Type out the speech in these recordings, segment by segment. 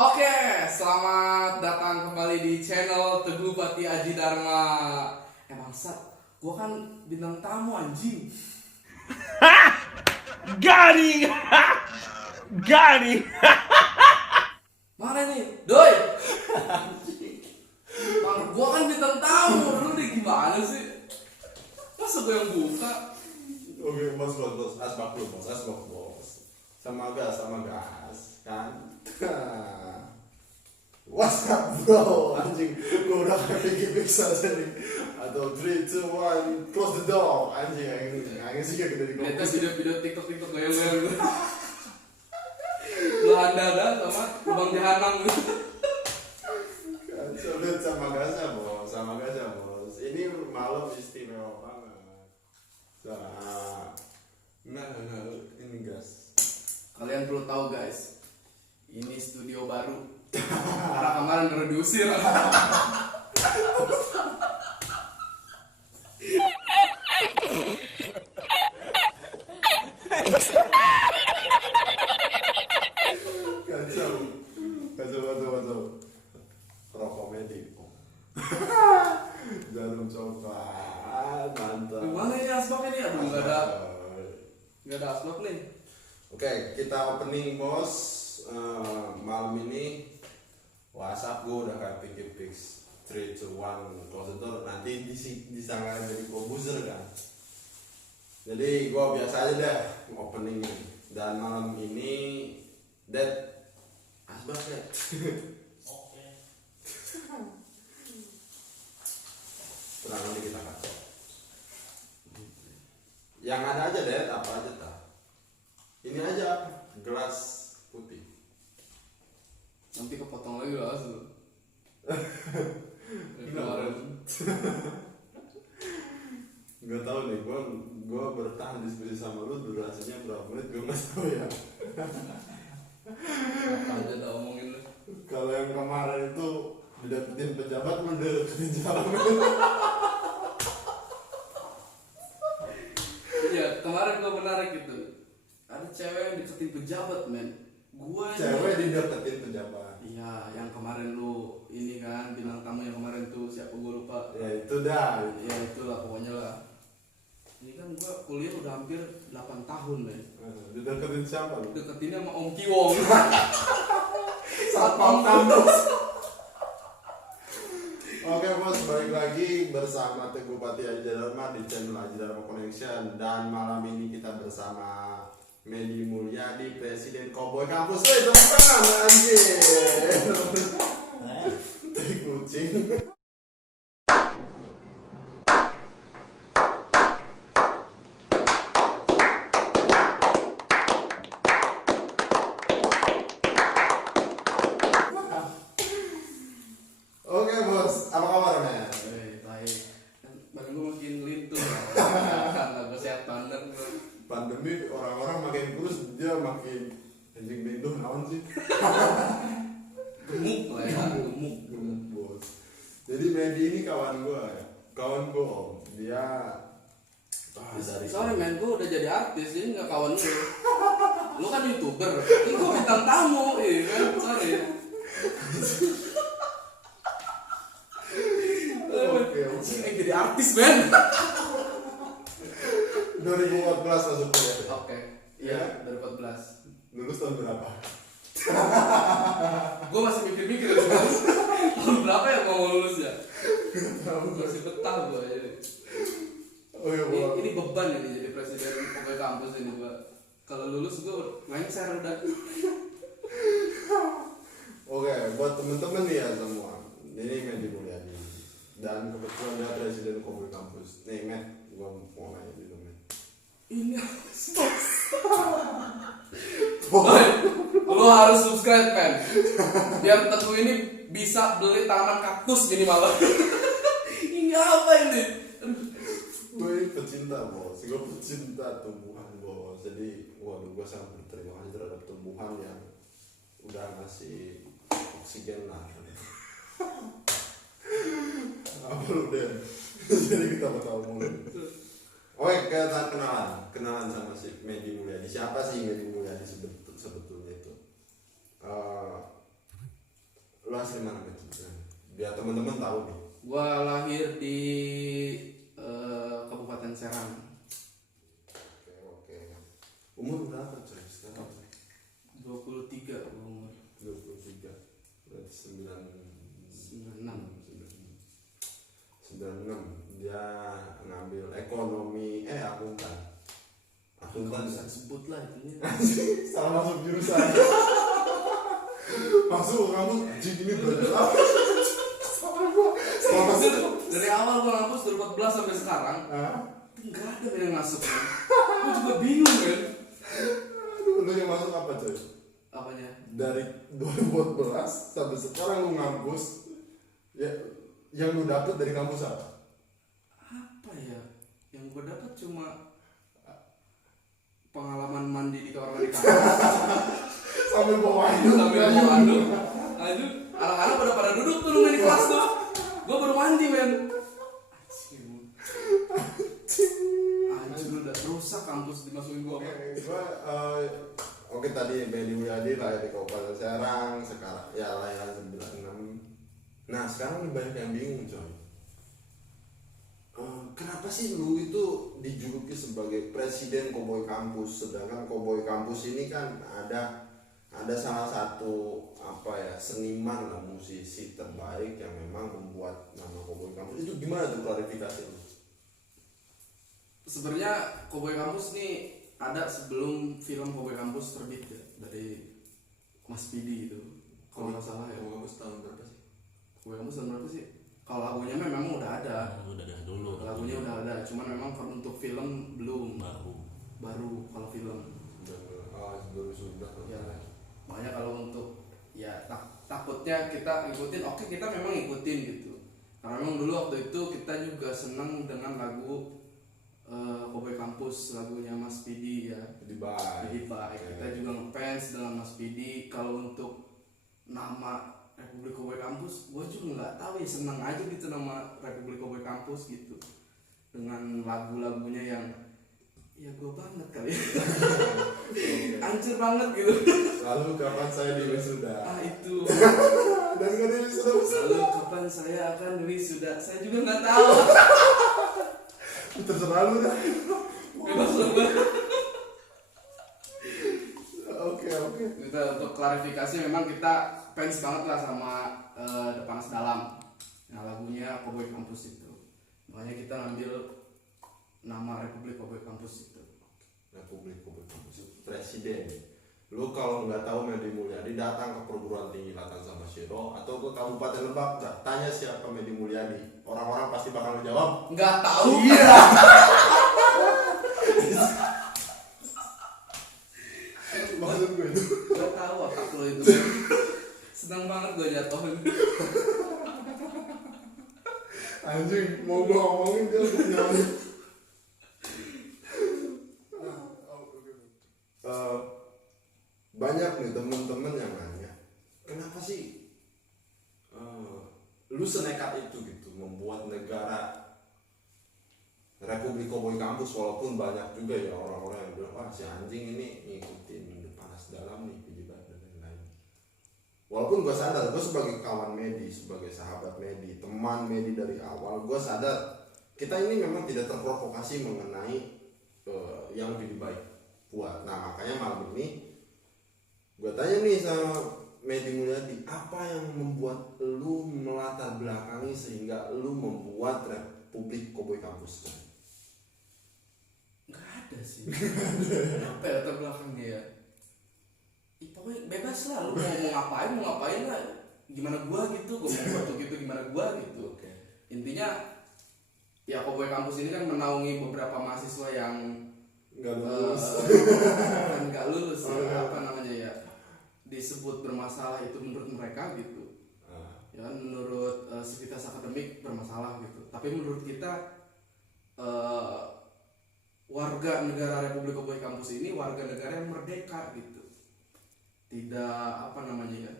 Oke, selamat datang kembali di channel Teguh Pati Aji Dharma. Bangsat, gua kan bintang tamu anjing. Garing, garing. Mana nih, doi? Bang, gua kan bintang tamu, lu nih gimana sih? Masa gua yang buka? Oke, bos, asbak dulu bos, asbak bos. Sama gas, kan? What's up bro, anjing, gua udah kayak fix aja nih. Atau 3, 2, 1, close the door, anjing, anjing sih kayak gede di Lihat kompos. video TikTok goyang-goyang gua. Lu ada sama lubang jahanam gitu. Sulit sama gasnya bos. Ini malam istimewa banget. Nah, ini gas. Kalian perlu tahu guys, ini studio baru. Karena kemarin baru diusir. Kacau. Pro komedi. Jarum coklat, mantap. Gimana ini asbak ini? Aduh, nggak ada asbak nih. Oke, kita opening bos. Malam ini WhatsApp gue udah kayak pikir fix 3, 2, 1 close the door. Nanti disangka jadi komposer kan. Jadi gue biasa aja deh openingnya. Dan malam ini Dad asbak ya. Tenang nanti kita kacau. Yang ada aja Dad, apa aja tah. Ini aja gelas putih. Nanti kepotong lagi lah asal. Kemarin. Gak tau nih, gue bertahan diskusi sama lu durasinya berapa menit gue nggak tahu ya. Apa aja dah omongin lu. Kalau yang kemarin itu didapetin pejabat, lu deketin jalan. Iya, kemarin gua menarik gitu. Ada cewek yang deketin pejabat, men. Gua ini- Cewek dideketin pejabat. Iya, yang kemarin lu ini kan bintang tamu yang kemarin tuh siapa gua lupa. Ya itu dah. Ya itulah pokoknya lah. Ini kan gua kuliah udah hampir 8 tahun, men. Dideketin siapa lu? Deketinnya sama Om Kiwong. Satpam kampus. Oke bos, balik lagi bersama Teguh Pati Aji Dharma di channel Aji Dharma Connection. Dan malam ini kita bersama Medi Mulyadi, Presiden Cowboy Kampus. Woi, tepuk tangan anjir. Tai kucing. Oke bos, apa kabar men? Baik. Kan badan gua makin lintuh. Karena gua sehat pandang gua. Pandemi orang-orang makin kurus, dia makin anjing binduh naon sih? Gemuk lah ya, gemuk. Gemuk bos. Jadi Medi ini kawan gue ya, kawan gue om. Dia dari Sorry men, gue udah jadi artis, jadi nggak kawan lu. Lu kan youtuber, ini gue bintang tamu, iya kan? Sorry. Oke. Jadi artis men. 2014 masuk kuliah. Oke, iya dari 14. Lulus tahun berapa? Gue masih mikir-mikir sebenarnya. Tahun berapa ya mau lulus ya? Masih betah gue jadi. Oh iya Ini beban ini jadi presiden pegawai kampus ini gue. Kalau lulus gue lengser udah. Oke, buat temen-temen nih ya semua. Ini Medi Mulyadi. Dan kebetulan dia presiden Cowboy Kampus. Nih Met, gue mau nanya dulu Met. Ini bos. Lo harus subscribe men. Biar Teguh ini bisa beli tanaman kaktus minimal. Ini apa ini? Gue ini pecinta bos, gue pecinta tumbuhan bos. Jadi, waduh gue sangat berterima kasih terhadap tumbuhan yang udah ngasih oksigen lah. Apa lu deh? Jadi kita bakal mulai. Oke, kita kenalan sama si Medi Mulyadi. Siapa sih Medi Mulyadi sebetulnya itu? Lu asli mana betul? Biar teman-teman tahu nih. Gua lahir di Kabupaten Serang. Oke. Umur berapa coy sekarang? 23 gua umur. 23. Berarti 96. 96. Dia ngambil ekonomi akuntan. Akuntan Bisa disebut lah itunya. salah masuk jurusan. Masuk kamu anjing ini belajar apa? Salah masuk. Dari awal gua ngampus 2014 sampai sekarang, nggak ada yang masuk. Gua juga bingung kan. Aduh, lu yang masuk apa coy? Apanya? Dari 2014 sampai sekarang lu ngampus, ya yang lu dapet dari kampus apa? Apa ya? Yang gua dapat cuma pengalaman mandi di kamar mandi kampus. Sambil bawa handuk. Sambil bawa handuk. Aduh, anak-anak pada duduk tuh nungguin di kelas tuh. Gua baru mandi men. Anjir udah rusak kampus dimasukin gua. Oke tadi Benny Mulyadi lahir di Kabupaten Serang, sekarang ya lahiran 96. Nah sekarang nih banyak yang bingung coy. Kenapa sih lu itu dijuluki sebagai presiden Cowboy Kampus, sedangkan Cowboy Kampus ini kan ada salah satu seniman lah, musisi terbaik yang memang membuat nama Cowboy Kampus. Itu gimana tuh klarifikasi lu? Sebenarnya Cowboy Kampus nih ada sebelum film Cowboy Kampus terbit ya, dari Mas Pidi itu kalau nggak salah ya. Cowboy Kampus tahun berapa sih? Cowboy Kampus tahun berapa sih? Kalau lagunya memang udah ada. Udah dulu. Lagunya udah ada, cuman memang untuk film belum. Baru kalau film. Baru sudah. Ya, makanya kalau untuk ya takutnya kita ngikutin, oke kita memang ngikutin gitu. Karena memang dulu waktu itu kita juga senang dengan lagu Cowboy Kampus, lagunya Mas Pidi ya. Jadi baik. Kita juga ngefans dengan Mas Pidi. Kalau untuk nama Republik Cowboy Kampus, gue juga nggak tahu ya, senang aja gitu nama Republik Cowboy Kampus gitu, dengan lagu-lagunya yang ya gue banget kali. Hancur banget gitu. Lalu kapan saya di wisuda? Itu. Dan nggak di wisuda. Lalu kapan saya akan wisuda? Saya juga nggak tahu. Terserah lu dah. Bebas banget. Oke. Kita untuk klarifikasi memang kita fans banget lah sama Depanas Dalam. Nah lagunya Cowboy Kampus itu. Makanya kita ngambil nama Republik Cowboy Kampus itu. Republik Cowboy Kampus presiden. Lu kalau nggak tahu Medi Mulyadi, datang ke perguruan tinggi Latan sama Syiro atau ke Kabupaten Lebak, tanya siapa Medi Mulyadi. Orang-orang pasti bakal menjawab. Nggak tahu. Iya. Maksud gue itu. Nggak tahu otak lo itu. Senang banget gue jatuhin. Anjing, mau gue ngomongin dia udah nyaman. Banyak nih temen-temen yang nanya, kenapa sih lu senekat itu gitu membuat negara Republik Cowboy Kampus, walaupun banyak juga ya orang-orang yang bilang wah si anjing ini ngikutin Depanas Dalam nih pejabat dan lain-lain. Walaupun gue sadar, gue sebagai kawan Medi, sebagai sahabat Medi, teman Medi dari awal, gue sadar kita ini memang tidak terprovokasi mengenai yang lebih baik buat. Nah makanya malam ini gue tanya nih sama Medi Mulyadi, apa yang membuat lu melatar belakangi sehingga lu membuat Republik Cowboy Kampus? Nggak ada sih. Apa ya latar belakangnya ya? Pokoknya bebas lah, lu mau ngapain lah. Gimana gua gitu, gua mau buat gitu gimana gua gitu. Intinya ya Cowboy Kampus ini kan menaungi beberapa mahasiswa yang Nggak lulus. nggak lulus ya, apa namanya ya, disebut bermasalah itu menurut mereka gitu. Ya kan menurut sivitas akademik bermasalah gitu. Tapi menurut kita warga negara Republik Cowboy Kampus ini warga negara yang merdeka gitu. Tidak apa namanya ya,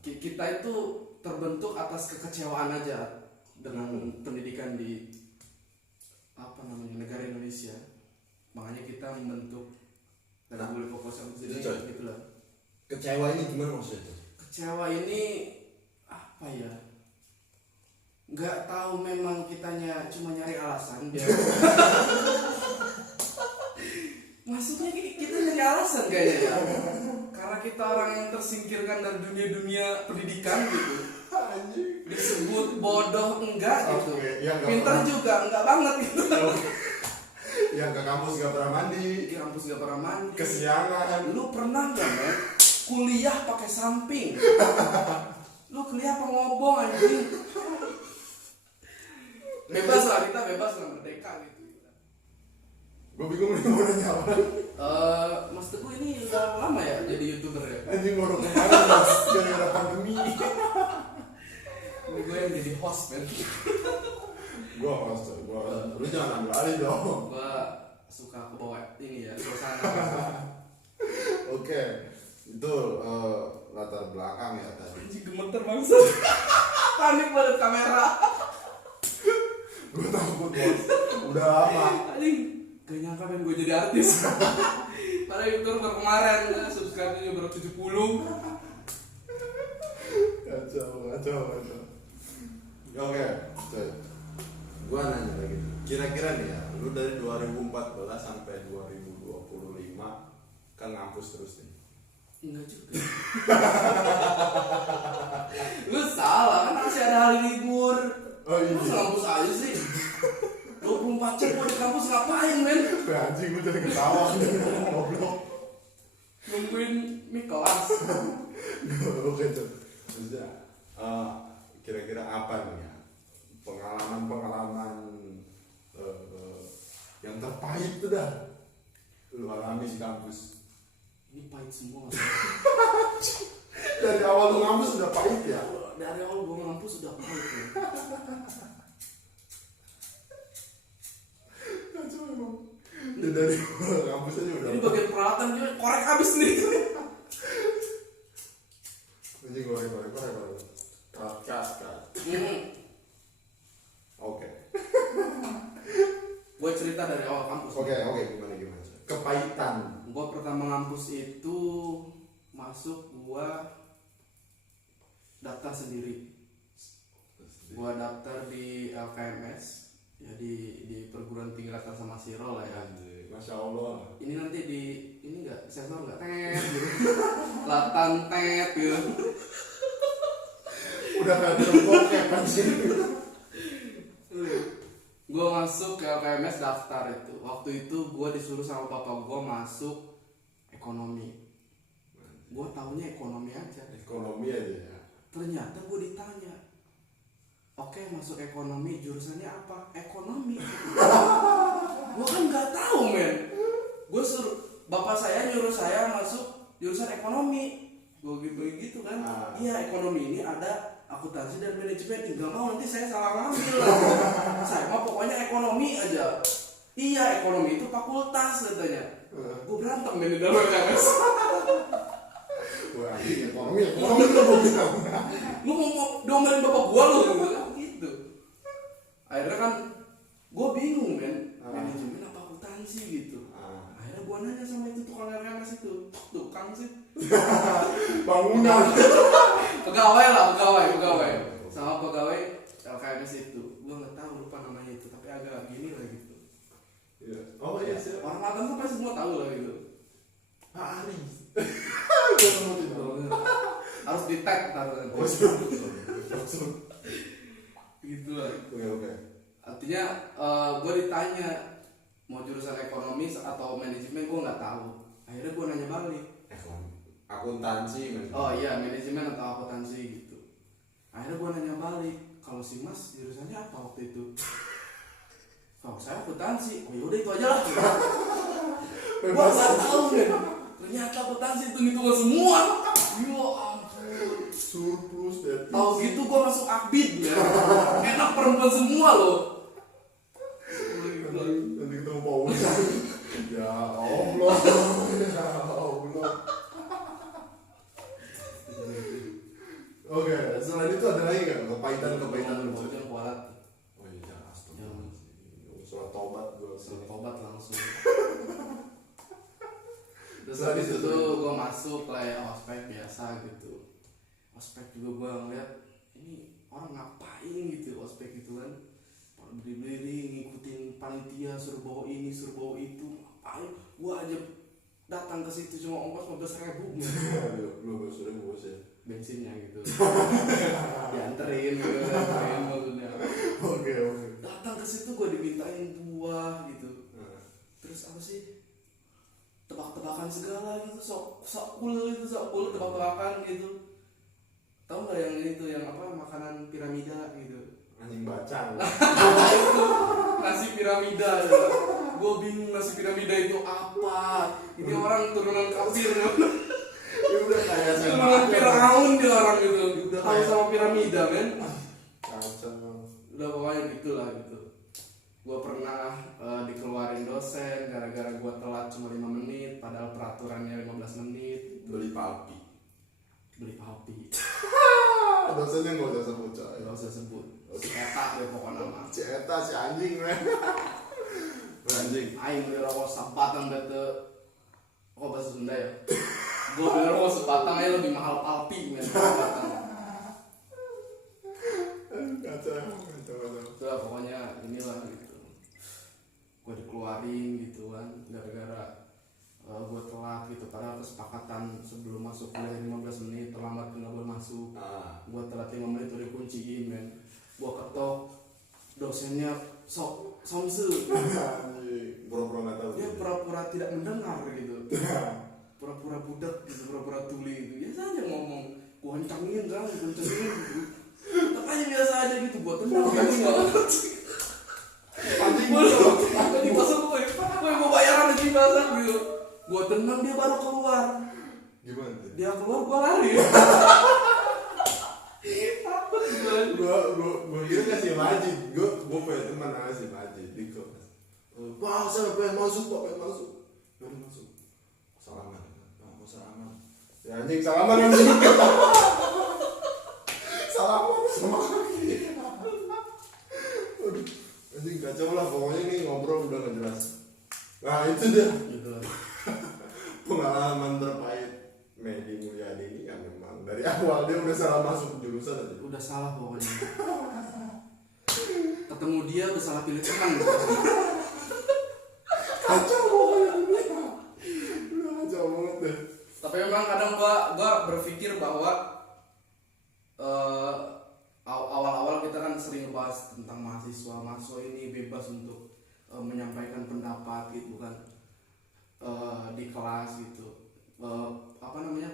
kita itu terbentuk atas kekecewaan aja dengan pendidikan di apa namanya negara Indonesia. Makanya kita membentuk Republik Cowboy Kampus ini gitu lah. Kecewa ini gimana maksudnya? kecewa ini apa ya, nggak tahu, memang kitanya cuma nyari alasan biar maksudnya kita nyari alasan kayaknya ya, karena kita orang yang tersingkirkan dari dunia pendidikan gitu, disebut bodoh enggak gitu, yang pintar juga enggak banget gitu. Yang ke kampus gak pernah mandi, Di kampus gak pernah mandi, kesiangan. lu pernah gak men kuliah pakai samping? Lu kuliah apa ngobong anjing? Bebas lah, kita bebas lah, merdeka gitu. Gue bingung nih mau nanya apa. Mas Teguh ini udah lama ya jadi YouTuber ya? Anjing baru kemarin mas, gara-gara pandemi. Ini gue yang jadi host men. Gue host, lu jangan ambil alih dong. Gue suka ke bawah ini ya, suasana. Oke, itu latar belakang ya tadi. Anjing gemeter banget. Panik banget kamera. Gue takut bos, udah lama. Anjing, gak nyangka men gue jadi artis. Padahal YouTuber baru kemarin, subscribe-nya baru 70. Kacau. Oke, coy. Gua nanya lagi, kira-kira nih ya, lu dari 2014 sampai 2025 kan ngampus terus nih? Enggak juga. Lu salah, kan masih ada hari libur. Oh iya. Masa ngampus aja sih? 24 jam gua di kampus ngapain men? Anjing gue jadi ketawa goblok. Nungguin mie kelas. Oke, coy. Maksudnya, kira-kira apa nih ya? Pengalaman yang terpahit tuh dah lu alami di kampus. Ini pahit semua. Dari awal lu ngampus sudah pahit ya? Dari awal gua ngampus sudah pahit ya. Kacau emang. Dari awal ngampus aja udah. Ini bagian peralatan juga korek habis nih. Anjing korek. Cut. Oke. Gue cerita dari awal kampus. Oke, gimana? Kepahitan. Gue pertama ngampus itu masuk, gue daftar sendiri. Gue daftar di LKMS, ya di perguruan tinggi Latan sama Siro lah ya. Masya Allah. Ini nanti ini nggak sensor nggak tet gitu. Latan tet gitu. Udah gak terpokok anjing. Gue masuk ke LKMS daftar itu. Waktu itu gue disuruh sama bapak gue masuk ekonomi. Gue taunya ekonomi aja. Ekonomi aja ya. Ternyata gue ditanya, oke masuk ekonomi jurusannya apa? Ekonomi. Gue kan nggak tahu men. Gue suruh bapak saya nyuruh saya masuk jurusan ekonomi. Gue gitu kan. Iya, ekonomi ini ada akuntansi dan manajemen. Nggak mau nanti saya salah ngambil. Saya mah pokoknya ekonomi aja. Iya, ekonomi itu fakultas katanya. Gue berantem men di dalam LKMS. Wah, ekonomi tuh gue bilang. Lu mau diomelin bapak gua lu gitu. Akhirnya kan gua bingung men, manajemen apa akuntansi gitu. Akhirnya gua nanya sama itu tukang LKMS itu, tukang sih. Bangunan. Pegawai. Sama pegawai LKMS itu. Gua nggak tahu, lupa namanya itu, tapi agak gini lah gitu. Iya. Oh iya sih. Orang Latan tuh pasti semua tahu lah gitu. Aris. Harus di tag taruh. Gitu lah. Oke. Artinya gue ditanya mau jurusan ekonomi atau manajemen, gue nggak tahu. Akhirnya gue nanya balik. Akuntansi men. Oh iya, manajemen atau akuntansi gitu. Akhirnya gue nanya balik, kalau si Mas jurusannya apa waktu itu? Kalau saya akuntansi. Oh yaudah itu aja lah. Gue nggak tahu men. Ternyata akuntansi itu hitungan semua. Ya ampun. Surplus dan Tahu gitu gue masuk akbid ya. Enak perempuan semua loh. nanti ketemu Pak Ustaz. Ya Allah. Oke, selain itu ada lagi nggak kepahitan lu? Yang kuat. Oh iya, astagfirullah. Surat tobat gue. Tobat langsung. Terus habis itu gue masuk lah ya ospek biasa gitu. ospek juga gue ngeliat ini orang ngapain gitu ospek gitu kan, berdiri ngikutin panitia suruh bawa ini suruh bawa itu, ngapain? Gue aja datang ke situ cuma ongkos 15.000 belum sering bos ya. bensinnya gitu, dianterin gitu, dianterin maksudnya. Oke. Datang ke situ gue dimintain buah gitu, terus apa sih tebak-tebakan segala gitu, sok cool tebak-tebakan gitu. Tahu nggak yang itu yang apa makanan piramida gitu? Anjing bacang. Itu nasi piramida ya. Gue bingung nasi piramida itu apa? Ini orang turunan kafir ya. Ya udah kayak Turunan Firaun dia orang itu. Udah Tahu kayak- sama piramida men. kacang. Udah pokoknya gitulah gitu. Gue pernah dikeluarin dosen gara-gara gue telat cuma 5 menit, padahal peraturannya 15 menit. Beli papi. Beli papi. Dosennya nggak usah sebut coy. Gak usah sebut. Si Eta ya pokoknya nama. Si Eta si anjing men. Anjing. Aing beli rokok sebatang bete. Oh bahasa Sunda ya. Gue beli rokok sebatang aja lebih mahal papi men. Sebatang. Kacang. Udah pokoknya inilah gitu. Gue dikeluarin gitu kan gara-gara gue telat gitu, padahal kesepakatan sebelum masuk kuliah 15 menit terlambat nggak boleh masuk. Gue telat 5 menit udah dikunciin men. Gue ketok, dosennya sok somse. Pura-pura nggak tahu. Dia pura-pura tidak mendengar gitu, pura-pura budak gitu, pura-pura tuli gitu. Biasa aja ngomong, gue kencengin kan, kencengin gitu. Tetap aja biasa aja gitu, gue tendang gitu nggak. Anjing Di pasar gue mau bayaran lagi pasar gitu. Gue tendang dia baru keluar. gimana tuh? Dia keluar gue lari. Takut gue. Gue kira kasih Majid. Gue punya teman namanya si Majid di kelas. Pak, saya pengen masuk, Pak, pengen masuk. Baru masuk. Salaman, Pak, mau salaman. Ya anjing salaman anjing. Salaman sama kaki. Aduh, anjing kacau lah. Pokoknya nih ngobrol udah nggak jelas. Nah itu dia Gitu lah. pengalaman terpahit Medi Mulyadi ini yang memang dari awal dia udah salah masuk jurusan aja. Udah salah pokoknya. Ketemu dia udah salah pilih teman. Kacau pokoknya udah kacau banget deh. Tapi memang kadang gua berpikir bahwa awal-awal kita kan sering ngebahas tentang mahasiswa ini bebas untuk menyampaikan pendapat gitu kan di kelas gitu.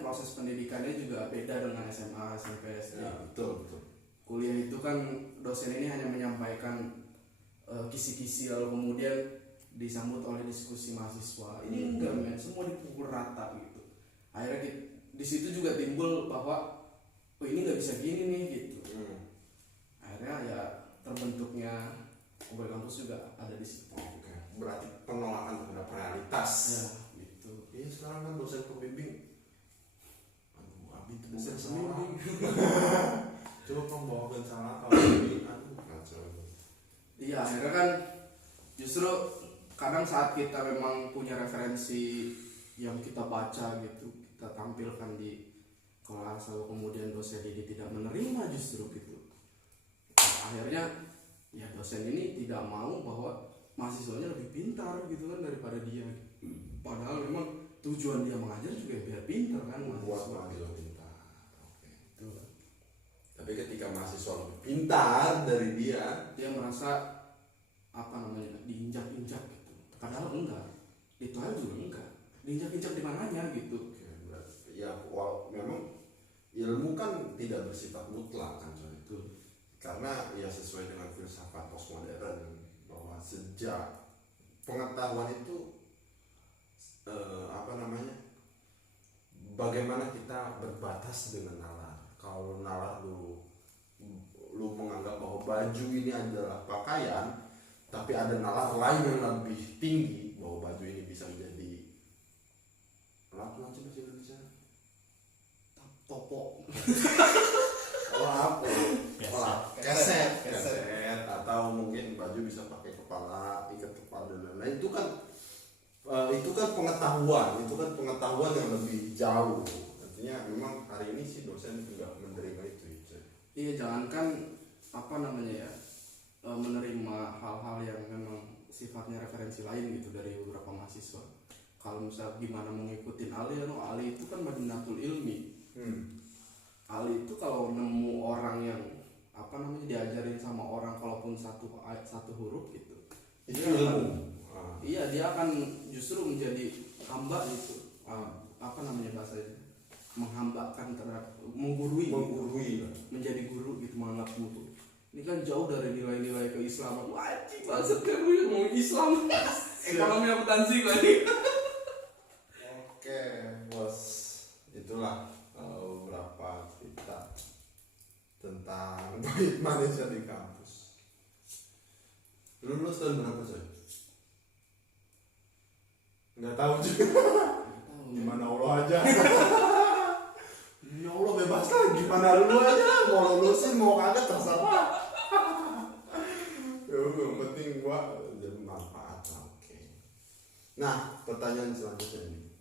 Proses pendidikannya juga beda dengan SMA, SMP, SD. Ya betul. Kuliah itu kan dosen ini hanya menyampaikan kisi-kisi lalu kemudian disambut oleh diskusi mahasiswa. Ini enggak men, semua dipukul rata gitu. Akhirnya di situ juga timbul bahwa oh ini nggak bisa gini nih gitu. Akhirnya ya terbentuknya Obel Kampus juga ada di situ. Oke, berarti penolakan terhadap realitas. Ya gitu. Iya sekarang kan dosen pembimbing. Aduh, Abi itu Dosen bukan salah. pembimbing. Coba kamu bawakan salah kalau ini. Aduh, kacau. Iya akhirnya kan justru kadang saat kita memang punya referensi yang kita baca gitu, kita tampilkan di kelas lalu kemudian dosen ini tidak menerima justru gitu. Akhirnya ya dosen ini tidak mau bahwa mahasiswanya lebih pintar gitu kan daripada dia. Padahal memang tujuan dia mengajar juga biar pintar kan Buat mahasiswa. mahasiswa pintar. Oke. Itu kan. Tapi ketika mahasiswa lebih pintar dari dia, Dia merasa diinjak-injak gitu. Padahal enggak. Itu aja juga enggak. Diinjak-injak di mananya gitu. oke, berarti ya memang ilmu kan tidak bersifat mutlak kan coy. Itu. Karena ya sesuai dengan filsafat postmodern bahwa sejak pengetahuan itu bagaimana kita berbatas dengan nalar. Kalau nalar lu menganggap bahwa baju ini adalah pakaian, tapi ada nalar lain yang lebih tinggi bahwa baju ini bisa menjadi apa bahasa Indonesia? Topo. Keset atau mungkin baju bisa pakai kepala, ikat kepala dan lain-lain. Itu kan pengetahuan yang lebih jauh. Artinya ya memang hari ini sih dosen nggak menerima itu. Iya, jangankan apa namanya ya, menerima hal-hal yang memang sifatnya referensi lain gitu dari beberapa mahasiswa. Kalau misal gimana mau ngikutin Ali, Ali itu kan madinatul ilmi. Ali itu kalau nemu orang yang apa namanya diajarin sama orang, kalaupun satu huruf gitu, Itu dia ilmu. iya, dia akan justru menjadi hamba gitu. Apa namanya bahasanya, menghambakan terhadap menggurui menjadi guru gitu, menganggap guru. Ini kan jauh dari nilai-nilai keislaman. Wajib banget kan gue mau Islam. Ekonomi akuntansi gue nih. Oke, bos. Itulah beberapa cerita tentang baik manusia di kampus. Lulus tahun berapa coy? Nggak tahu juga. Gimana Allah aja. Ya Allah bebas lah, gimana lu aja, mau lulusin mau kagak terserah. Ya yang penting gua jadi manfaat. Oke. Nah, pertanyaan selanjutnya ini.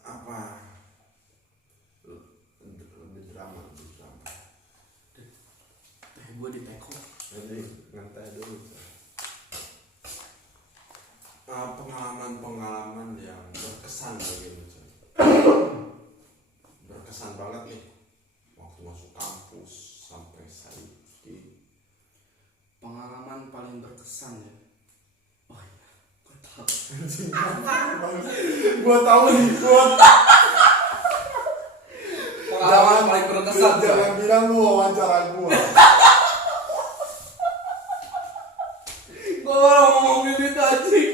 Apa? Lebih drama. Gue di teko. Jadi ngantai dulu. Pengalaman yang berkesan bagi lu, coy. Berkesan banget nih waktu masuk kampus sampai saat ini. Pengalaman paling berkesan ya. Oh iya, gue tahu. Gua tahu nih, Pengalaman paling berkesan. jangan bilang lu wawancara gua. Gue ngomongin itu anjing.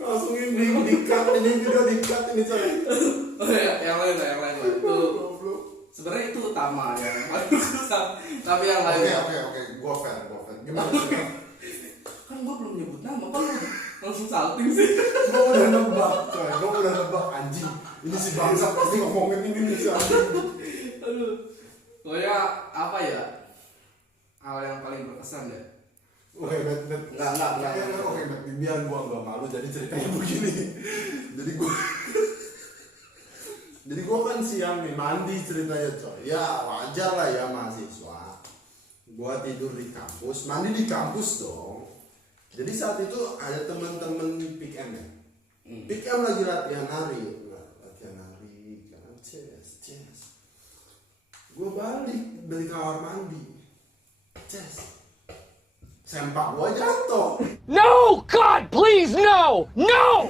Langsung ini di-cut, ini video di-cut ini coy. Oh ya, yang lain lah. Itu sebenarnya itu utama ya. Tapi yang lain. Oke, gua fair. Gimana sih? Kan gue belum nyebut nama, kan lu langsung salting sih. Gua udah nebak anjing. Ini si bangsa pasti ngomongin ini nih si anjing. Aduh. Pokoknya apa ya? Hal yang paling berkesan ya. Oke, Enggak. Oke, biar gua nggak malu jadi ceritanya begini. Jadi gua kan siang nih mandi ceritanya coy. Ya wajar lah ya mahasiswa. Gua tidur di kampus, mandi di kampus dong. Jadi saat itu ada teman-teman PKM ya. PKM lagi latihan nari kan chess. Gua balik dari kamar mandi. Chess. Sempak gua jatuh. No, God, please, no! No!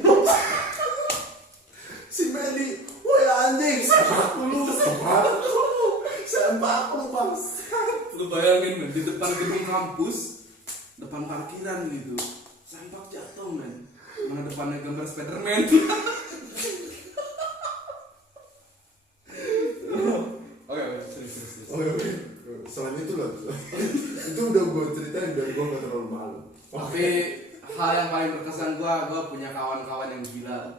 Si Medi, woi anjing, sempak lu bangsa. Lu bayangin men, di depan gedung kampus, depan parkiran gitu, sempak jatuh men. Mana depannya gambar Spiderman. Oke, serius. Oke. Selain itu loh, itu udah gue ceritain dan gue gak terlalu malu. Tapi hal yang paling berkesan gue punya kawan-kawan yang gila,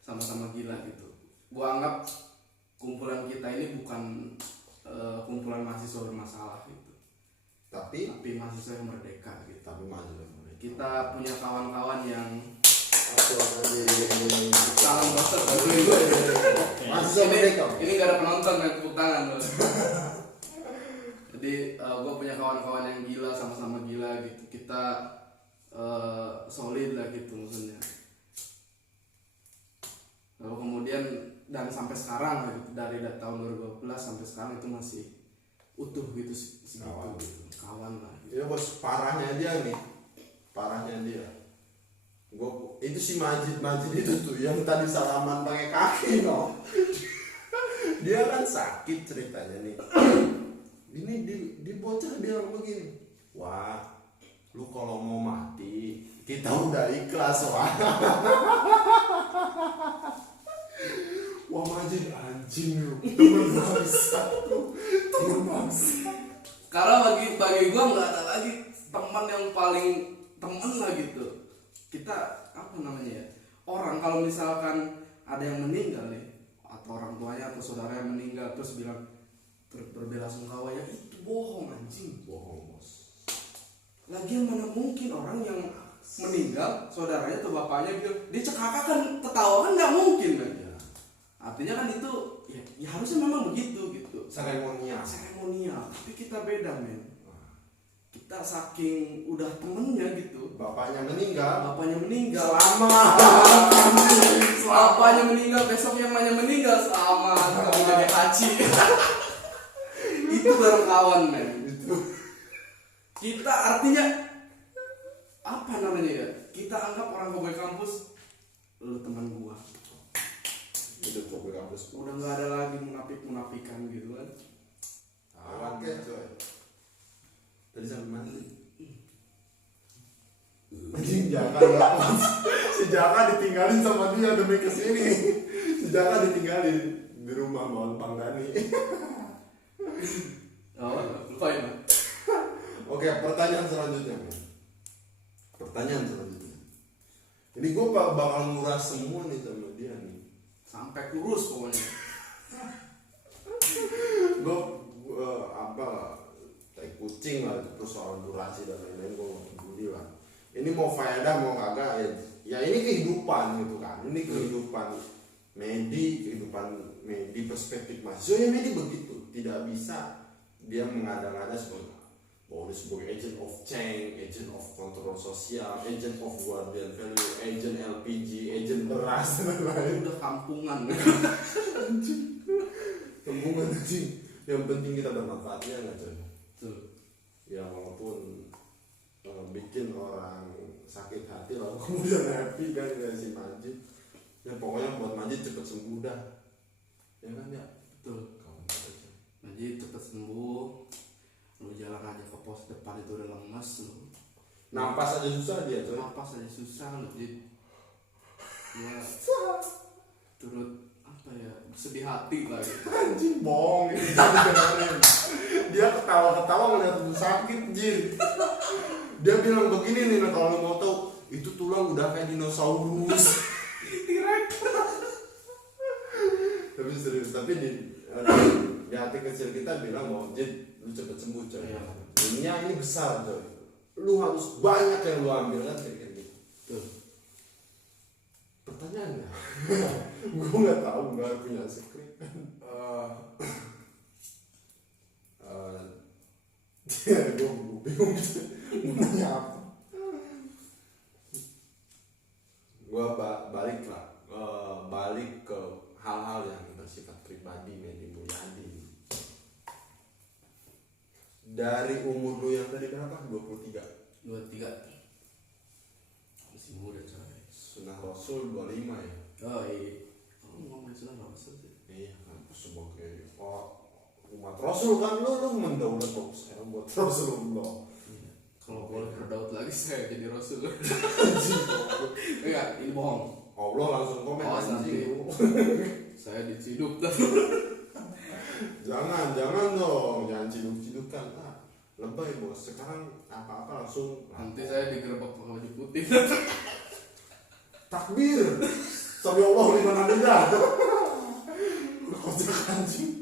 sama-sama gila gitu. Gue anggap kumpulan kita ini bukan kumpulan mahasiswa bermasalah gitu, Tapi mahasiswa yang merdeka gitu. Kita punya kawan-kawan yang salam dokter mahasiswa merdeka. Ini gak ada penonton yang tepuk tangan loh. Jadi gue punya kawan-kawan yang gila, sama-sama gila gitu. Kita solid lah gitu maksudnya. Lalu kemudian dan sampai sekarang lah gitu, dari tahun 2012 sampai sekarang itu masih utuh gitu segitu gitu. Kawan lah gitu. Ya bos, parahnya dia. Itu si Majid itu tuh yang tadi salaman pakai kaki no. Dia kan sakit ceritanya nih. Ini di bocah bilang begini, wah, lu kalau mau mati kita udah ikhlas wah. Wah Majid anjing lu, temen bangsa. Karena bagi gue nggak ada lagi teman yang paling teman lah gitu. Kita apa namanya ya, orang kalau misalkan ada yang meninggal nih, atau orang tuanya atau saudara yang meninggal terus bilang berbela-sungkawa, ya itu bohong anjing. Bohong bos. Lagian mana mungkin orang yang meninggal, saudaranya atau bapaknya bilang dia cekaka kan, ketawa kan nggak mungkin kan. Ya. Artinya kan itu ya harusnya memang begitu gitu. Seremonial. Seremonial, tapi kita beda men. Kita saking udah temennya gitu. Bapaknya meninggal. Selamat. Bapaknya meninggal, besok yang namanya meninggal, selamat. Kamu jadi haji. Itu baru kawan men. Kita artinya apa namanya ya? Kita anggap orang Cowboy kampus, lu teman gua. Itu Cowboy kampus. Udah nggak ada lagi munafik-munafikan gitu kan. Oke coy. Tadi sampai mana? Anjing Jaka nggak. Si Jaka ditinggalin sama dia demi kesini. Si Jaka ditinggalin di rumah mau Bang Dani. Oh, lupain lah. Oke, pertanyaan selanjutnya. Ini gue bakal nguras semua nih sama dia nih. Sampai kurus pokoknya. Gue tai kucing lah, terus soal durasi dan lain-lain gue gak peduli lah. Ini mau faedah mau kagak ya ini kehidupan gitu kan. Ini kehidupan medi perspektif mahasiswa ya medi begitu. Tidak bisa dia mengada-ngada sebagai agent of change, agent of kontrol sosial, agent of guardian value, agent LPG, agent beras dan lain-lain. Udah kampungan. Tembungan anjing. Yang penting kita bermanfaatnya nggak coy. Tuh. Ya walaupun bikin orang sakit hati lalu kemudian happy kan kayak si Majid. Ya pokoknya buat Majid cepet sembuh dah. Ya kan ya. Betul. Kamu aja. Jadi cepet sembuh. Lu jalan aja ke pos depan itu udah lemes lu. Napas aja susah dia coy. Napas aja susah lu. Jadi ya turut apa ya, sedih hati lah gitu. Anjing bohong ini dengerin. Dia ketawa-ketawa ngeliat lu sakit Jin. Dia bilang begini nih, nah, kalau lu mau tahu itu tulang udah kayak dinosaurus. Tapi serius, tapi di hati kecil kita bilang bahwa Jin lu cepet sembuh coy. Iya. Dunia ini besar coy. Lu harus banyak yang lu ambil kan kayak gitu. Tuh. Pertanyaannya, gue nggak tahu, nggak punya skrip. Gue bingung mau nanya apa. Gue balik ke hal-hal yang bersifat pribadi Medi Mulyadi. Dari umur lu yang tadi berapa? 23. 23. Masih muda coy. Sunnah Rasul 25 ya. Oh iya. Kamu ngomongin sunnah Rasul sih. Iya kan sebagai umat Rasul kan lu mendaulat dong sekarang buat Rasulullah. Iya. Kalau boleh berdaud lagi saya jadi Rasul. Enggak, ini bohong. Allah langsung komen Awas nanti. anjing. Saya diciduk. Jangan dong, jangan ciduk-cidukan. Lebay bos, sekarang apa-apa langsung Nanti saya digerebek pakai baju putih. takbir. Sami Allah liman hamidah. Kocak anjing.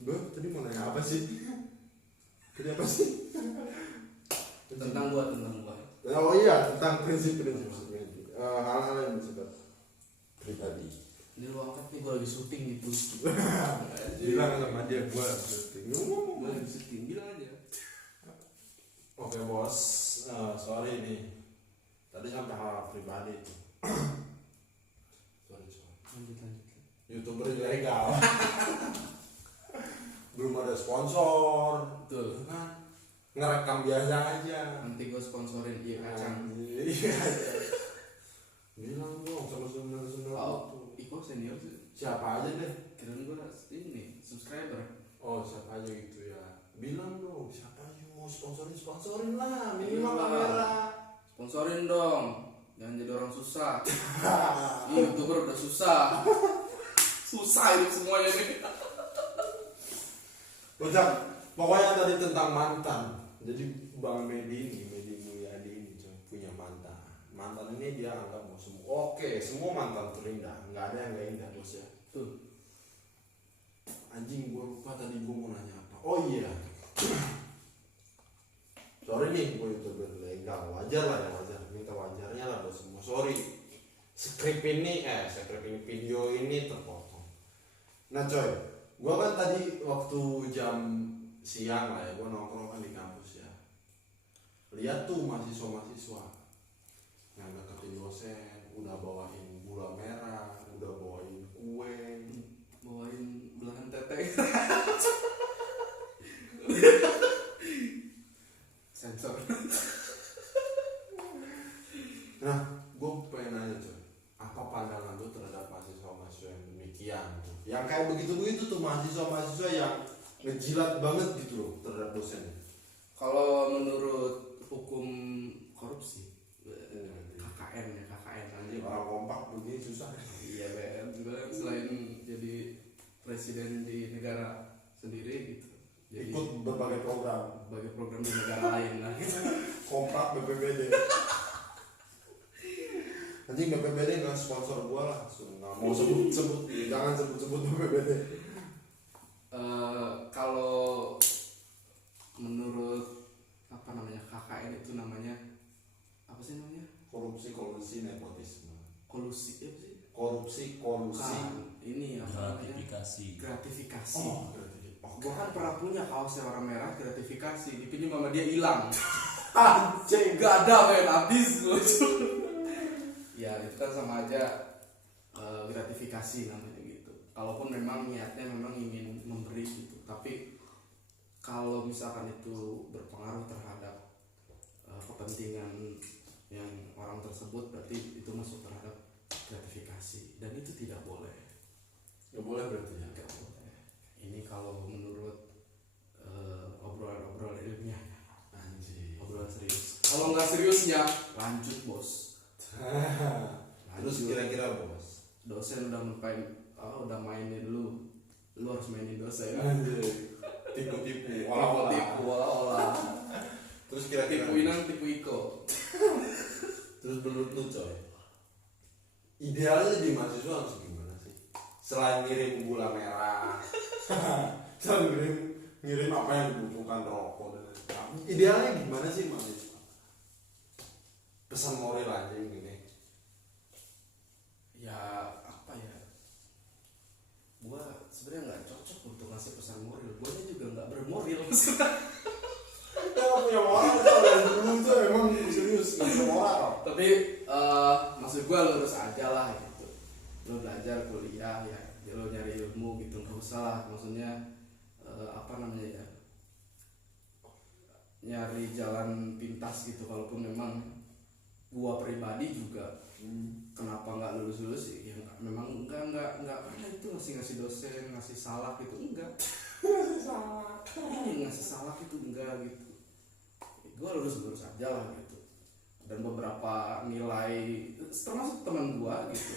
Gue tadi mau nanya apa sih? Tentang gua. Oh iya, tentang prinsip-prinsip sebenarnya. Hal-hal yang bersifat pribadi. Ini lu angkat nih, gua lagi syuting gitu. Bilang sama dia gua syuting. Gua lagi syuting, bilang aja. Oke bos, sorry nih. Tadi sampai hal pribadi itu. Sorry. Lanjut. YouTuber ilegal. Belum ada sponsor. Betul. Kan? Ngerekam biasa aja. Nanti gua sponsorin dia kacang. Iya. Bilang dong sama senior Oh, Iko senior sih. siapa aja deh. Kirain gua ini subscriber. Oh siapa aja gitu ya. Bilang dong siapa aja mau sponsorin lah minimal Iya. kamera. Sponsorin dong. Jangan jadi orang susah. Ini YouTuber udah susah. Susah hidup semuanya nih. Udah, pokoknya tadi tentang mantan. Jadi Bang Medi Mulyadi ini punya mantan. Mantan ini dia anggap mau semua. Oke, semua mantan terindah. Nggak ada yang nggak indah bos ya. Tuh. Anjing gue lupa tadi gue mau nanya apa. Oh iya. sorry nih gue youtuber legal, wajar lah ya, wajar, minta wajarnya lah buat semua, sorry skrip ini video ini terpotong. Nah coy, gue kan tadi waktu jam siang lah ya, gue nongkrong kan di kampus ya, lihat tuh mahasiswa yang deketin dosen, udah bawain gula merah, udah bawain kue, bawain belahan tete. Sensor. Nah, gue pengen nanya coy, apa pandangan lu terhadap mahasiswa-mahasiswa yang demikian tuh? Yang kayak begitu-begitu tuh, mahasiswa-mahasiswa yang ngejilat banget gitu loh terhadap dosen. Kalau menurut hukum korupsi, KKN ya, KKN aja. Orang kompak begini susah. Iya Ben, gue kan selain jadi presiden di negara sendiri gitu, jadi Ikut berbagai program, berbagai program di negara lain lah. kompak BPBD. Anjing BPBD nggak sponsor gua lah, nggak mau sebut, jangan sebut BPBD. Kalau menurut apa namanya KKN itu namanya apa sih namanya? Korupsi, kolusi, nepotisme. Kolusi ya sih? Korupsi, kolusi. Bukan, ini apa namanya? Gratifikasi. Oh, Gua kan pernah punya kaosnya warna merah gratifikasi, dipinjam sama dia hilang. anjing. Gak ada men, habis gua. Ya itu kan sama aja gratifikasi namanya gitu. Kalaupun memang niatnya memang ingin memberi gitu, tapi kalau misalkan itu berpengaruh terhadap kepentingan yang orang tersebut, berarti itu masuk terhadap gratifikasi dan itu tidak boleh. Nggak boleh berarti ya. Tidak boleh. Ini kalau menurut obrolan ilmiah, Anjing. obrolan serius. Kalau nggak seriusnya lanjut bos. Terus kira-kira bos, Dosen udah udah mainin lu harus mainin dosen. anjing, tipu-tipu, Tipu olah. Terus kira-kira Tipu Inang, tipu Iko. terus menurut lu coy, idealnya jadi mahasiswa harus gimana sih? Selain ngirim gula merah, selain ngirim apa yang dibutuhkan, rokok dan lain-lain. Idealnya gimana sih mahasiswa? Pesan moral aja gini. Ya apa ya? Gua sebenarnya nggak cocok untuk ngasih pesan moral. Gua juga nggak bermoral. Kita nggak punya moral, kita dari dulu tuh emang serius nggak punya moral. Tapi maksud gua lurus aja lah gitu. Lu belajar kuliah ya, lu nyari ilmu gitu, nggak usah lah. Maksudnya apa namanya ya? Nyari jalan pintas gitu. Kalaupun memang gua pribadi juga kenapa nggak lulus sih? Ya memang enggak pernah itu ngasih dosen ngasih salah gitu, enggak. Ngasih salah itu enggak gitu. Gua lulus aja lah gitu. Dan beberapa nilai termasuk teman gua gitu.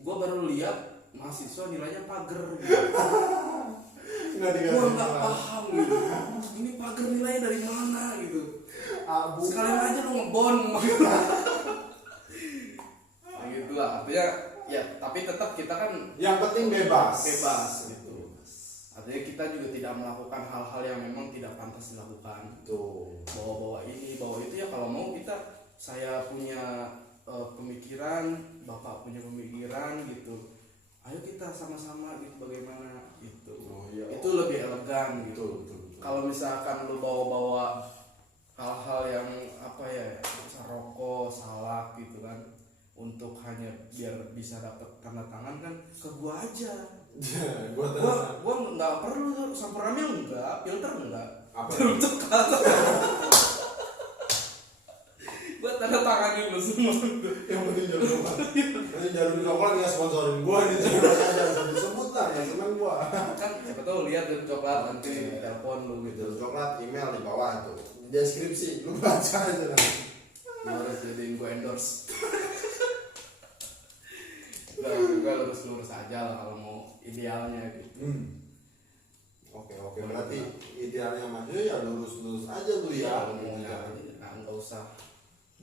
Gua baru lihat mahasiswa nilainya pager gitu. Gua nggak paham gitu. Ini pager nilainya dari mana gitu. Sekalian aja lu ngebon. Nah gitu lah, artinya ya tapi tetap kita kan Yang penting bebas gitu. Artinya kita juga tidak melakukan hal-hal yang memang tidak pantas dilakukan. tuh. Bawa ini, bawa itu ya kalau mau saya punya pemikiran, Bapak punya pemikiran gitu. Ayo kita sama-sama gitu bagaimana gitu. Oh, iya. Itu lebih elegan gitu. Betul. Kalau misalkan lu bawa-bawa hal-hal yang apa ya, rokok, salak gitu kan, untuk hanya biar bisa dapat tanda tangan kan ke gua aja. gua nggak perlu sampurnabil enggak, filter enggak. Apa? Untuk kata. Gua tanda tanganin lu semua. Yang penting jarum coklat. Nanti jarum coklat nggak sponsorin gua nih, jangan disebut lah, nggak seneng gua. Kan siapa tahu lihat jarum coklat nanti telepon lu gitu. Jarum coklat email di bawah tuh, deskripsi, lu baca aja nanti. Lu harus jadiin gua endorse. Gua lurus aja lah kalau mau idealnya gitu. Oke, berarti idealnya Mas ya lurus aja lu ya. Nggak usah.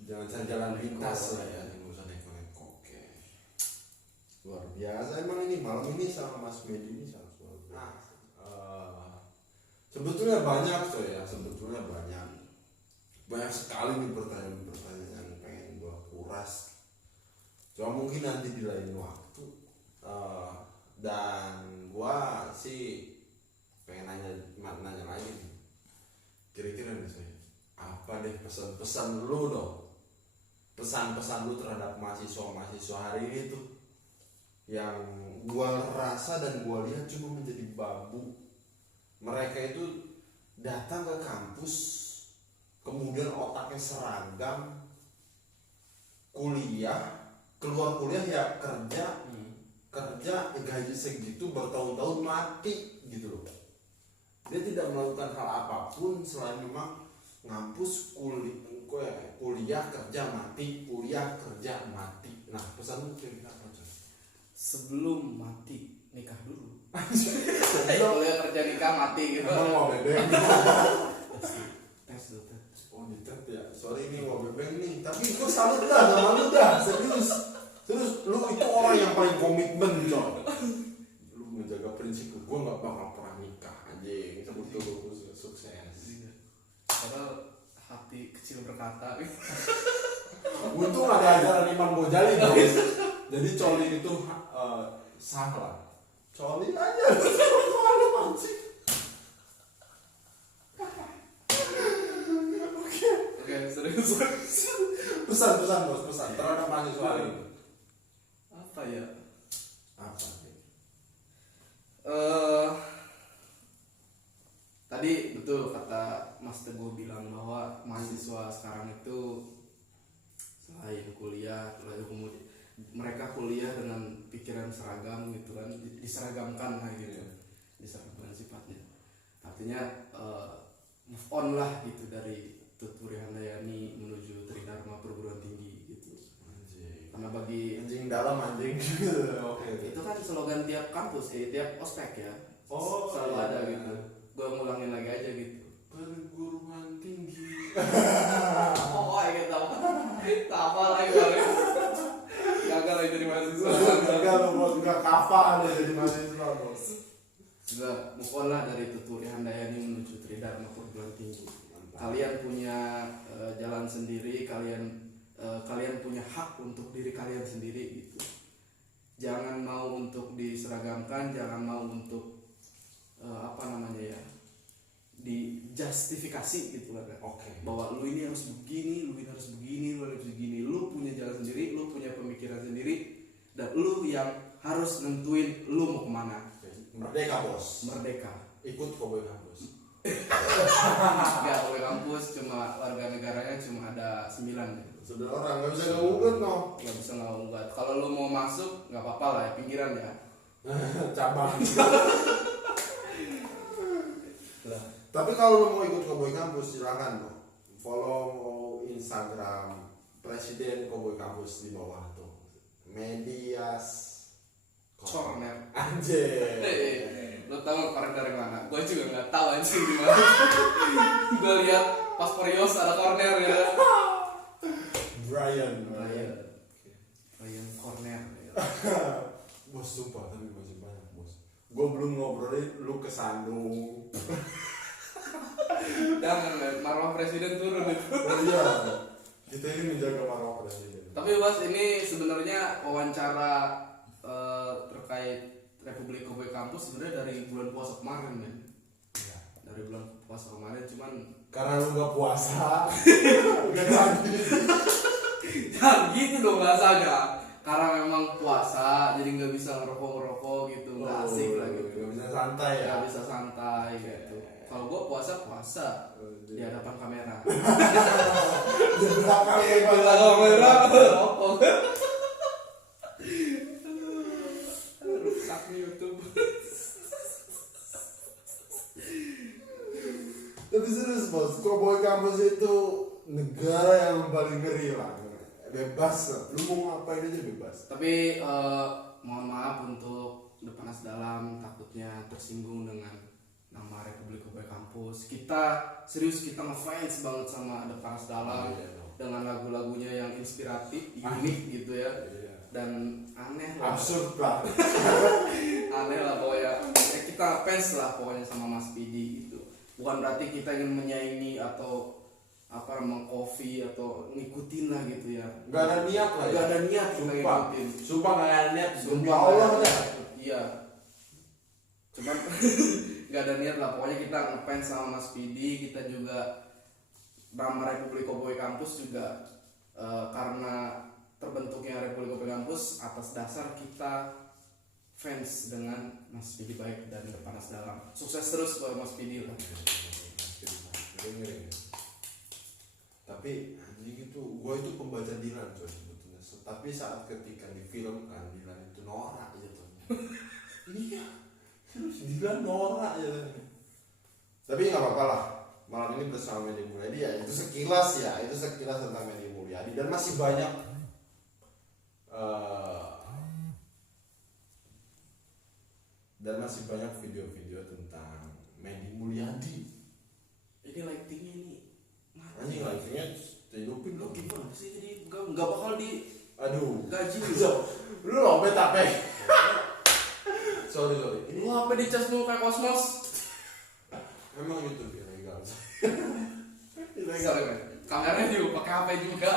Jangan cari jalan pintas lah ya, nggak usah neko-neko. Oke. Luar biasa emang ini malam ini sama Mas Medi ini sangat luar biasa. Sebetulnya banyak tuh ya, sebetulnya banyak banyak sekali nih pertanyaan pengen gua kuras. Cuma mungkin nanti di lain waktu. Dan gua sih pengen nanya lagi nih. Kira-kira nih saya, apa deh pesan-pesan lu dong? Pesan-pesan lu terhadap mahasiswa hari ini tuh yang gua rasa dan gua lihat cuma menjadi babu. Mereka itu datang ke kampus, kemudian otaknya seragam, kuliah, keluar kuliah ya kerja, gaji segitu bertahun-tahun mati gitu loh. Dia tidak melakukan hal apapun selain memang ngampus, kuliah kerja mati, kuliah kerja mati. Nah, pesanmu kira-kira apa coy? Sebelum mati nikah dulu. Kuliah kerja nikah mati gitu. Emang mau bebek? Tes dulu tes. Oh ditet ya, sorry ini mau bebek nih. Tapi gue salut dah sama lu dah, serius. Lu itu orang yang paling komitmen coy. Lu menjaga prinsip, gue nggak bakal pernah nikah anjing. Sebut lu sukses. Padahal hati kecil berkata. Untung ada ajaran Imam Ghazali guys. Jadi coli itu salah. Coli aja. Oke, serius. Pesan bos, pesan terhadap mahasiswa hari ini. Apa ya? Apa? Tadi betul kata Mas Teguh bilang bahwa mahasiswa sekarang itu selain kuliah, lalu kemudian mereka kuliah dengan pikiran seragam gitu kan, diseragamkan lah gitu, diseragamkan sifatnya. Artinya move on lah gitu dari Tuturi Handayani menuju Tridharma perguruan tinggi gitu. Anjing. Karena bagi Anjing dalam anjing. Oke. itu kan slogan tiap kampus, tiap ospek ya. Oh, selalu iya. ada gitu. Gue ngulangin lagi aja gitu. Perguruan tinggi. Oh, gitu. Apa lagi kali? Gagal lagi jadi mahasiswa. Gagal lo bos, nggak kafah deh jadi mahasiswa bos. Sudah move on lah dari Tuturi Handayani menuju Tridharma perguruan tinggi. Kalian punya jalan sendiri, kalian punya hak untuk diri kalian sendiri gitu. Jangan mau untuk diseragamkan, jangan mau untuk dijustifikasi gitu kan. Oke. Bahwa lu ini harus begini, lu ini harus begini, lu harus begini. Lu punya jalan sendiri, lu punya pemikiran sendiri, dan lu yang harus nentuin lu mau kemana. Merdeka bos. Merdeka. Ikut Cowboy Kampus. Gak boleh kampus, cuma warga negaranya cuma ada 9 gitu. Sudah orang nggak bisa ngungkut no. Nggak bisa ngunggat. Kalau lu mau masuk nggak apa-apa lah ya, pinggiran ya. Cabang. Tapi kalau lu mau ikut Cowboy Kampus silakan no. Follow Instagram Presiden Cowboy Kampus di bawah tuh. Medias Corner. Anjir. Lu tahu corner dari mana? Gue juga nggak tahu anjing di mana. Gue lihat pas Perios ada corner ya. Brian corner. Ya. Bos sumpah tapi masih banyak bos. Gue belum ngobrolin lu ke Sandung. Jangan, marwah presiden turun itu. Oh iya. Kita ini menjaga marwah presiden. Tapi Bos, ini sebenarnya wawancara terkait Republik Cowboy Kampus sebenarnya dari bulan puasa kemarin ya. Iya. Dari bulan puasa kemarin, cuman Karena lu nggak puasa. Udah lagi. jangan gitu dong bahasanya. Karena memang puasa, jadi nggak bisa ngerokok gitu, nggak asik lah gitu. Nggak bisa santai ya. Nggak bisa santai gitu. Kalau gue puasa di hadapan kamera. Di belakang Kamera rokok. Rusak nih YouTube. Tapi serius bos, Cowboy Kampus itu negara yang paling ngeri lah. Bebas lah, lu mau ngapain aja bebas. Tapi mohon maaf untuk Depanas Dalam takutnya tersinggung dengan nama Republik Cowboy Kampus. Kita serius, kita ngefans banget sama Depanas Dalam dengan lagu-lagunya yang inspiratif, unik gitu ya. Dan aneh lah. Absurd lah. Aneh lah pokoknya. Kita fans lah pokoknya sama Mas Pidi gitu. Bukan berarti kita ingin menyaingi atau mengcoffee atau ngikutin lah gitu ya. Nggak ada niat lah ya. Nggak ada niat kita Sumpah. ngikutin. Sumpah nggak ada niat. Demi Sumpah Allah nggak ada dah. niat. Iya. Cuman nggak ada niat lah. Pokoknya kita ngefans sama Mas Pidi. Kita juga nama Republik Cowboy Campus juga karena terbentuknya Republik Cowboy Campus atas dasar kita fans dengan Mas Pidi baik dan Panas Dalam. Sukses terus buat Mas Pidi lah. Ngeri. Tapi anjing itu, gue itu pembaca Dilan coy sebetulnya. Tapi saat ketika difilmkan Dilan itu norak jatuhnya. Iya, terus Dilan norak jatuhnya. Tapi nggak apa-apa lah. Malam ini bersama Medi Mulyadi ya, itu sekilas tentang Medi Mulyadi dan masih banyak video-video tentang Medi Mulyadi. Ini lightingnya ini Anjing live-nya hidupin lo lo. gimana sih, jadi nggak bakal di Aduh, gaji lu lompat apa? sorry. lu apa dicas dulu kayak Cosmos. Memang YouTube ilegal. Sorry, man. Kameranya juga pakai HP juga.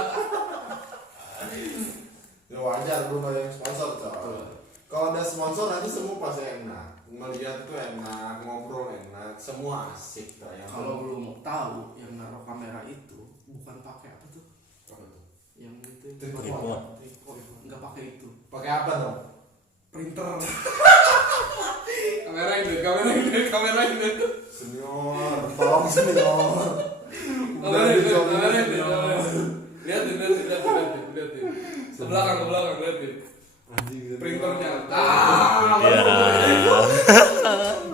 Ya wajar, belum ada yang sponsor coy. Betul. Kalau ada sponsor nanti semua pasti enak. Melihat tuh enak, ngobrol enak, semua asik coy. Kalau belum mau tahu, yang naruh kamera itu bukan pakai apa tuh? Yang itu Tripod. Nggak pakai itu. Pakai apa dong? Printer. kamera ini tuh. Senior, tolong senior. Kamera ini. Lihat. Ke belakang, lihat. Anjing, Printernya.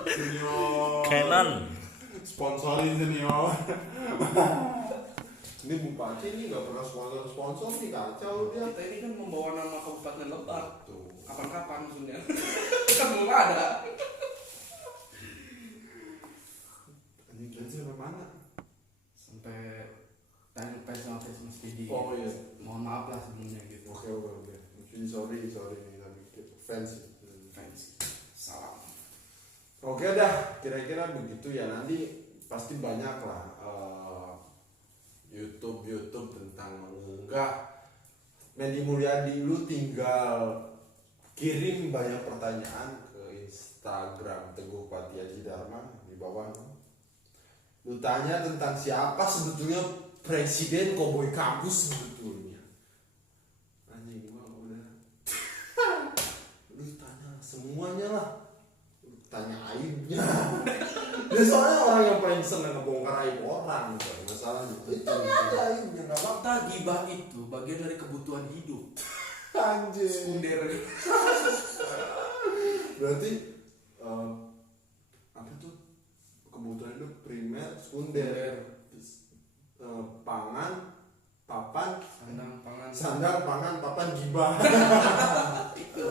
Senior. Canon. Sponsorin senior. Ini Bupati ini nggak pernah sponsor nih, kacau dia. Kita ini kan membawa nama Kabupaten Lebak. Tuh. Kapan-kapan maksudnya. Kan belum ada. Anjing tadi sampai mana? Sampai tanya sama Mas Pidi. Oh iya. Mohon maaf lah sebelumnya gitu. Oke. Sorry nih lagi fans. Salam. Oke dah, kira-kira begitu ya. Nanti pasti banyak lah YouTube tentang mengunggah Medi Mulyadi. Lu tinggal kirim banyak pertanyaan ke Instagram Teguh Pati Aji Dharma di bawah. Lu tanya tentang siapa sebetulnya presiden Cowboy Campus sebetulnya. Anjing gua udah. Lu tanya semuanya lah. Lu tanya aibnya. Dia soalnya orang yang paling seneng ngebongkar aib orang gitu. Masalahnya itu ada aibnya nggak apa. Fakta gibah itu bagian dari kebutuhan hidup. Anjing. Sekunder. Berarti apa tuh kebutuhan hidup primer, sekunder, pangan, papan, sandang, pangan, papan, gibah. Itu.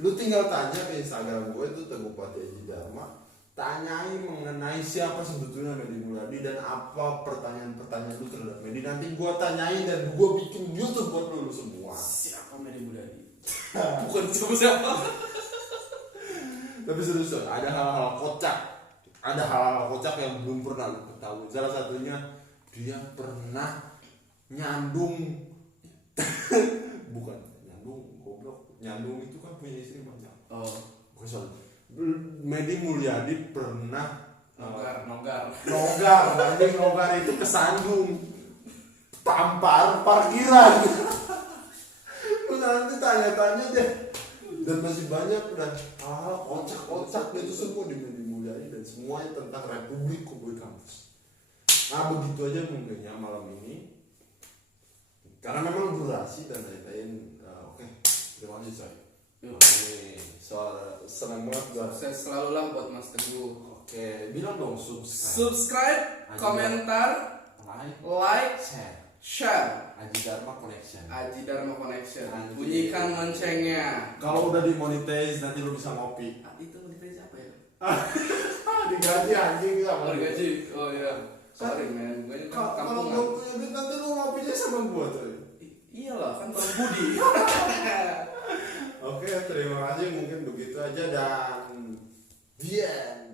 Lu tinggal tanya ke Instagram gue itu Teguh Pati Aji Dharma, tanyai mengenai siapa sebetulnya Medi Mulyadi dan apa pertanyaan-pertanyaan lu terhadap Medi. Nanti gue tanyain dan gue bikin YouTube buat lu semua. Siapa Medi Mulyadi? Bukan siapa. Tapi serius, ada hal-hal kocak yang belum pernah lu ketahui. Salah satunya dia pernah nyandung bukan nyandung, goblok. Nyandung itu kan punya istri banyak. Oh, Medi Mulyadi pernah nogar. Nogar itu kesandung tampar parkiran. Lu nanti tanya-tanya deh. Dan masih banyak dan hal kocak itu semua di Medi Mulyadi dan semuanya tentang Republik Cowboy Campus. Nah begitu aja mungkin ya malam ini. Karena memang durasi dan lain-lain. Oke, terima kasih saya. Oke, soal senang banget gua. Sukses selalu lah buat Mas Teguh. Oke, bilang dong Subscribe, komentar, like, share. Aji Dharma Connection. Aji Dharma Connection. Anjir. Bunyikan loncengnya. Kalau udah dimonetize nanti lu bisa ngopi. Itu monetize apa ya? Digaji anjing sama Oh, gaji. Oh iya. Sorry man, gue kan Kalau kampungan. lu punya duit nanti lu ngopinya sama gua tuh. Iyalah kan Bang Budi. Oke, terima kasih, mungkin begitu aja dan the end.